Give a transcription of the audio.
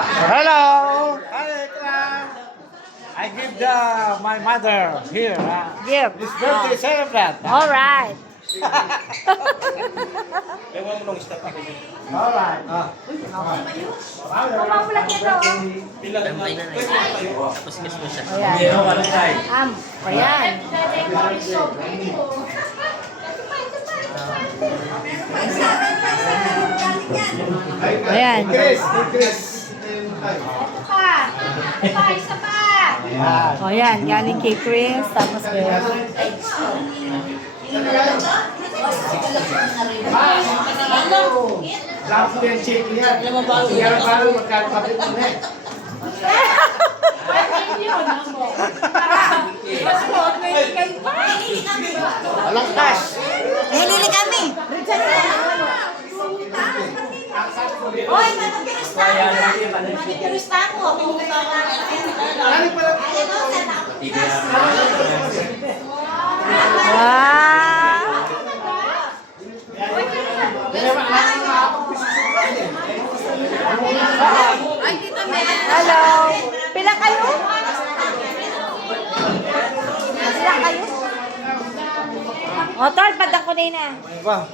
Hello. Hi, Clam. I give my mother here. Give. This birthday celebrate. All right. All right. Kumamulak ito. Tapos kiss mo siya. Ayan. Ayan. Ayan. Chris. O yan, galing kay Chris. Tapos kay... Lapo yan, check yan. Yan bago magkakapit mo na. Walang cash. Nilili kami. Hoy, manipirista mo. Manipirista mo. Ano pala? Wow! Hello! Pila kayo? Pila kayo? O, tol, padang ko na yun ah. Ano ba?